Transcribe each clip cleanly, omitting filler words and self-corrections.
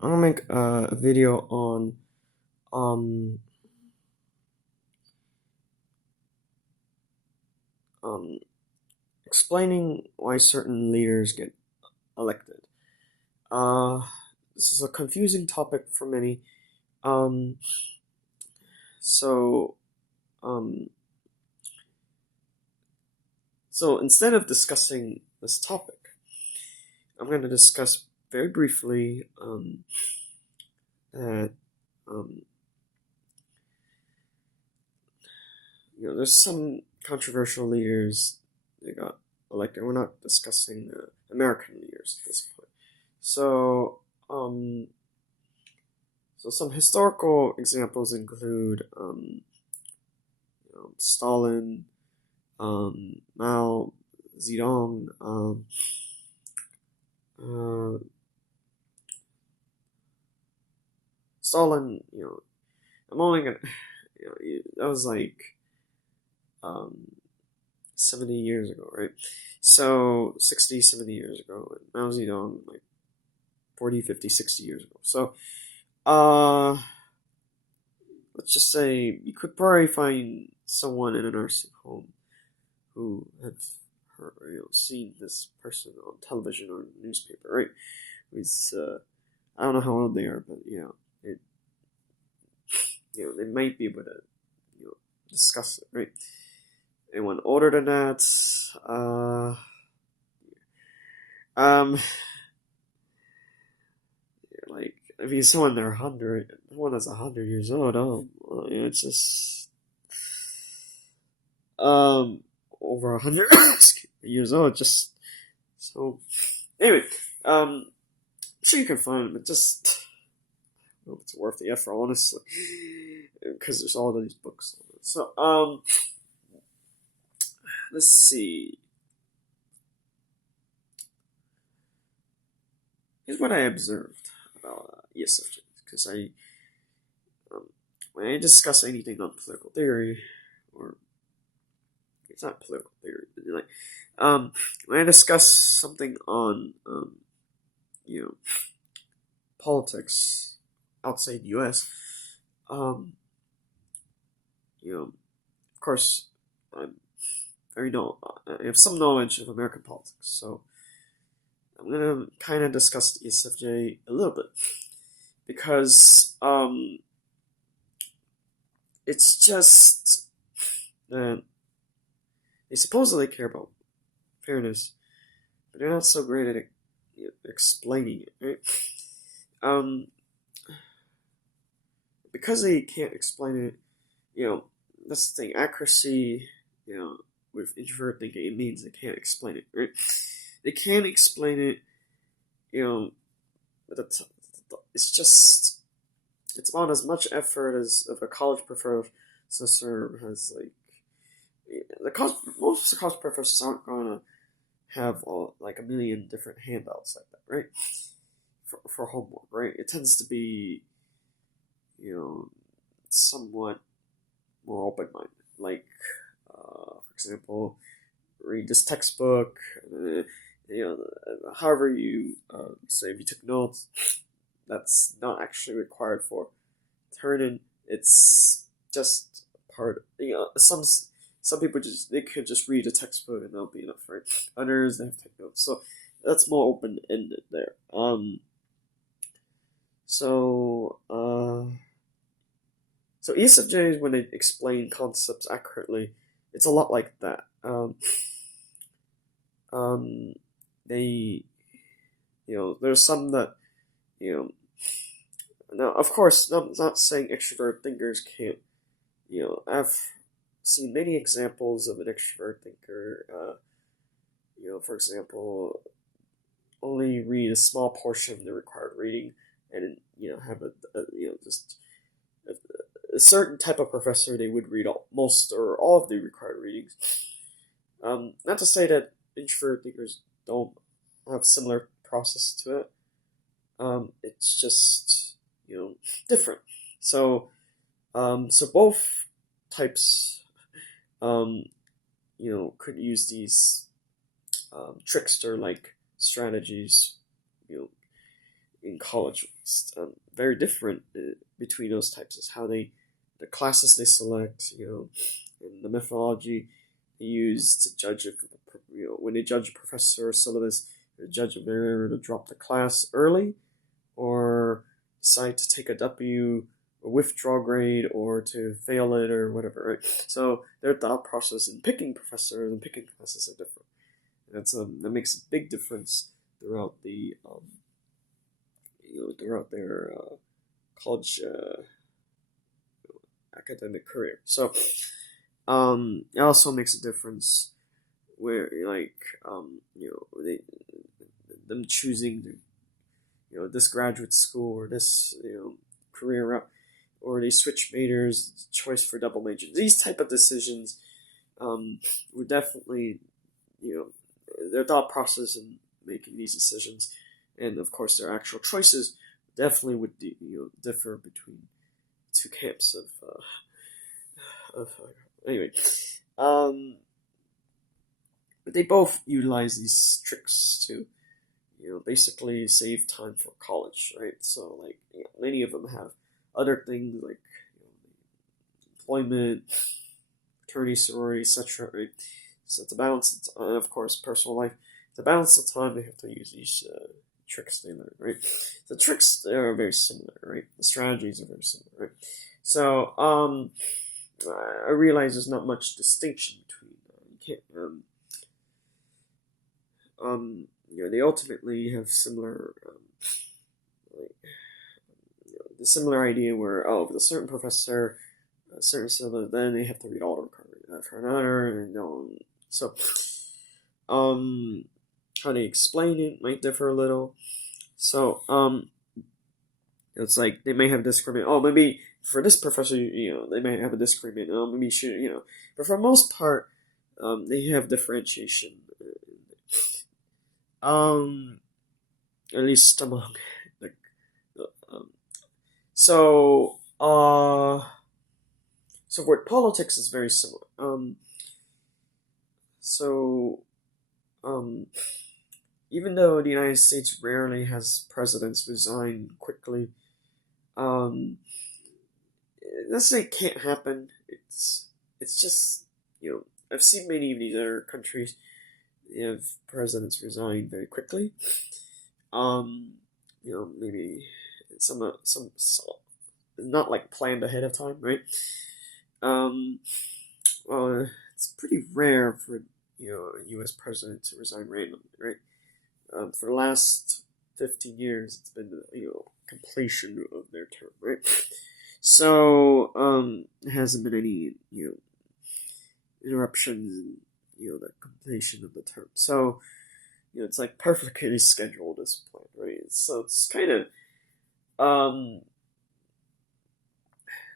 I'm gonna make a video on um um explaining why certain leaders get elected. Uh, this is a confusing topic for many. Um, so um, so instead of discussing this topic, I'm going to discuss very briefly that um, there's some controversial leaders that got elected. We're not discussing American leaders at this point. So, so some historical examples include Stalin, Mao Zedong, uh, Stalin. I'm only gonna, that was like um, 70 years ago, right? So 60, 70 years ago, and Mao Zedong like 40, 50, 60 years ago. So, uh, let's just say you could probably find someone in a nursing home who have heard, seen this person on television or newspaper, right? Who's I don't know how old they are, but they might be able to discuss it, right? Anyone older than that, um, like if you someone they're 100, someone that's 100 years old, it's just over 100 years old, just so. Anyway, I'm sure you can find them. It just, I don't know if it's worth the effort, honestly, because there's all of these books. So, let's see. Here's what I observed about ESFJ, because um, when I discuss anything on political theory, or it's not political theory, but like, when I discuss something on, you know, politics outside the U.S., um, of course, I'm I have some knowledge of American politics, so I'm gonna kind of discuss the ESFJ a little bit because it's just that they supposedly care about fairness, but they're not so great at explaining it, right? Um, because they can't explain it, that's the thing. Accuracy, with introvert thinking, it means they can't explain it, right? They can't explain it, you know, it's just, it's about as much effort as if a college professor has, like, most of the college professors aren't gonna have like a million different handouts like that, right? For homework, right? It tends to be, you know, somewhat more open minded. Like, for example, read this textbook. However you say if you took notes, that's not actually required for turn-in. It's just part. Some people they could just read a textbook and that'll be enough, right? Others they have to take notes, so that's more open ended there. So so ESFJs, when they explain concepts accurately, it's a lot like that. Um, they, there's some that, you know, now of course, not saying extrovert thinkers can't, I've seen many examples of an extrovert thinker, for example, only read a small portion of the required reading and, have just a certain type of professor, they would read most or all of the required readings. Not to say that introvert thinkers don't have similar process to it. It's just different. So so both types could use these trickster like strategies. in college was very different between those types. Is how the classes they select, and the methodology they use to judge if when they judge a professor or syllabus, they judge if they're able to drop the class early or decide to take a W, a withdraw grade, or to fail it or whatever. Right? So their thought process in picking professors and picking classes are different. That makes a big difference throughout throughout their college academic career. So it also makes a difference where them choosing this graduate school or this career route, or they switch majors, choice for double majors. These type of decisions were definitely their thought process in making these decisions, and of course their actual choices definitely would differ between two camps of anyway. But they both utilize these tricks to basically save time for college, right? So many of them have other things like employment, fraternity, sorority, etc. Right? So to balance, of course, personal life. To balance the time, they have to use these tricks they learn, right? The tricks are very similar, right? The strategies are very similar, right? So I realize there's not much distinction between. They ultimately have similar, the similar idea where with a certain professor, a certain syllabus, then they have to read all the requirements for another, and so how they explain it might differ a little. So it's like they may have disagreement. Oh, maybe for this professor, they may have a disagreement. Oh, maybe you should, but for the most part, they have differentiation. At least among like, so with politics is very similar. Even though the United States rarely has presidents resign quickly, let's say it can't happen. It's just I've seen many of these other countries. They have presidents resign very quickly. Maybe some not like planned ahead of time, right? Well, it's pretty rare for a U.S. president to resign randomly, right? For the last 15 years, it's been completion of their term, right? So there hasn't been any interruptions in the completion of the term. So it's like perfectly scheduled as planned, right? So it's kind of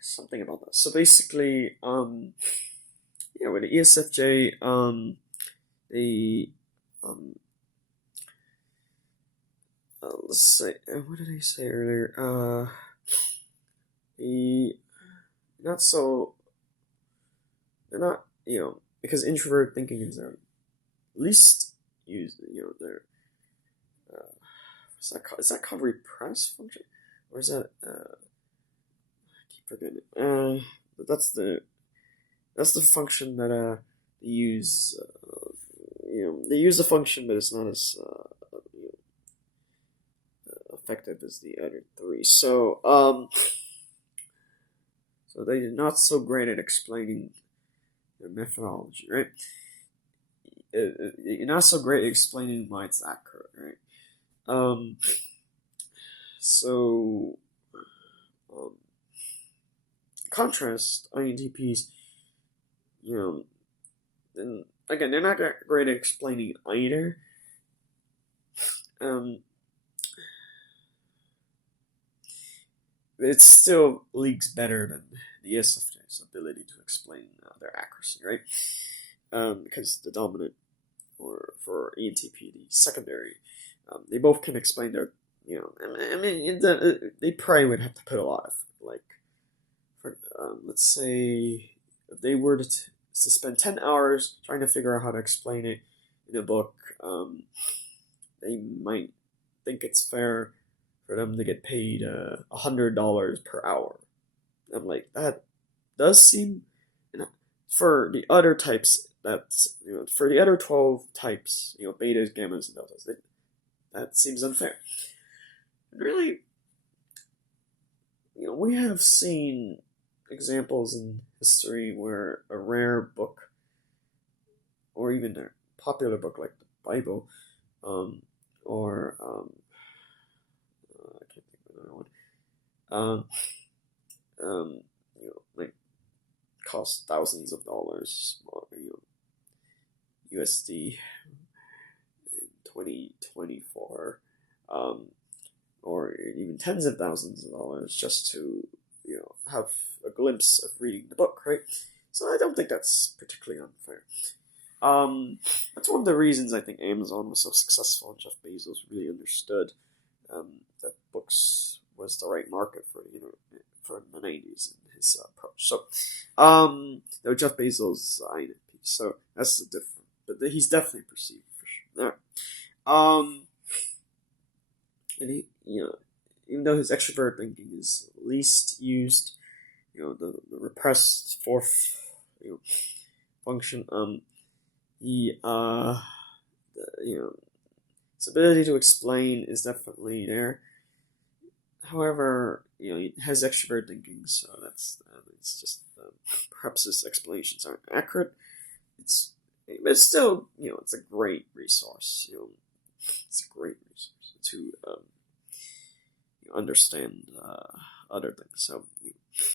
something about that. So basically, with the ESFJ, they let's say, what did I say earlier? The not so they're not because introvert thinking is their least used. Their is that called repress function, or is that I keep forgetting it. But that's the function that they use. They use the function, but it's not as effective as the other three. So so they're not so great at explaining their methodology, right? You're not so great at explaining why it's accurate, right? So contrast INTPs, and again, they're not great at explaining either. It still leagues better than the ESFJ's ability to explain their accuracy, right? Because the dominant, or for ENTP, the secondary, they both can explain their, they probably would have to put a lot of, let's say, if they were to spend 10 hours trying to figure out how to explain it in a book, they might think it's fair for for them to get paid $100 per hour. I'm like, that does seem, for the other types, that's, for the other 12 types, betas, gammas, and deltas, that seems unfair. And really, we have seen examples in history where a rare book, or even a popular book like the Bible, or I can't think of another one, like cost thousands of dollars, or, USD in 2024, or even tens of thousands of dollars just to have a glimpse of reading the book, right? So I don't think that's particularly unfair. That's one of the reasons I think Amazon was so successful, and Jeff Bezos really understood that books was the right market for for the 90s in his approach. So, Jeff Bezos INFP, so that's the difference. But he's definitely perceived for sure. And he, even though his extrovert thinking is least used, the repressed fourth, function, he, his ability to explain is definitely there. However, he has extrovert thinking, so it's just perhaps his explanations aren't accurate. But it's still, it's a great resource. It's a great resource to understand other things. So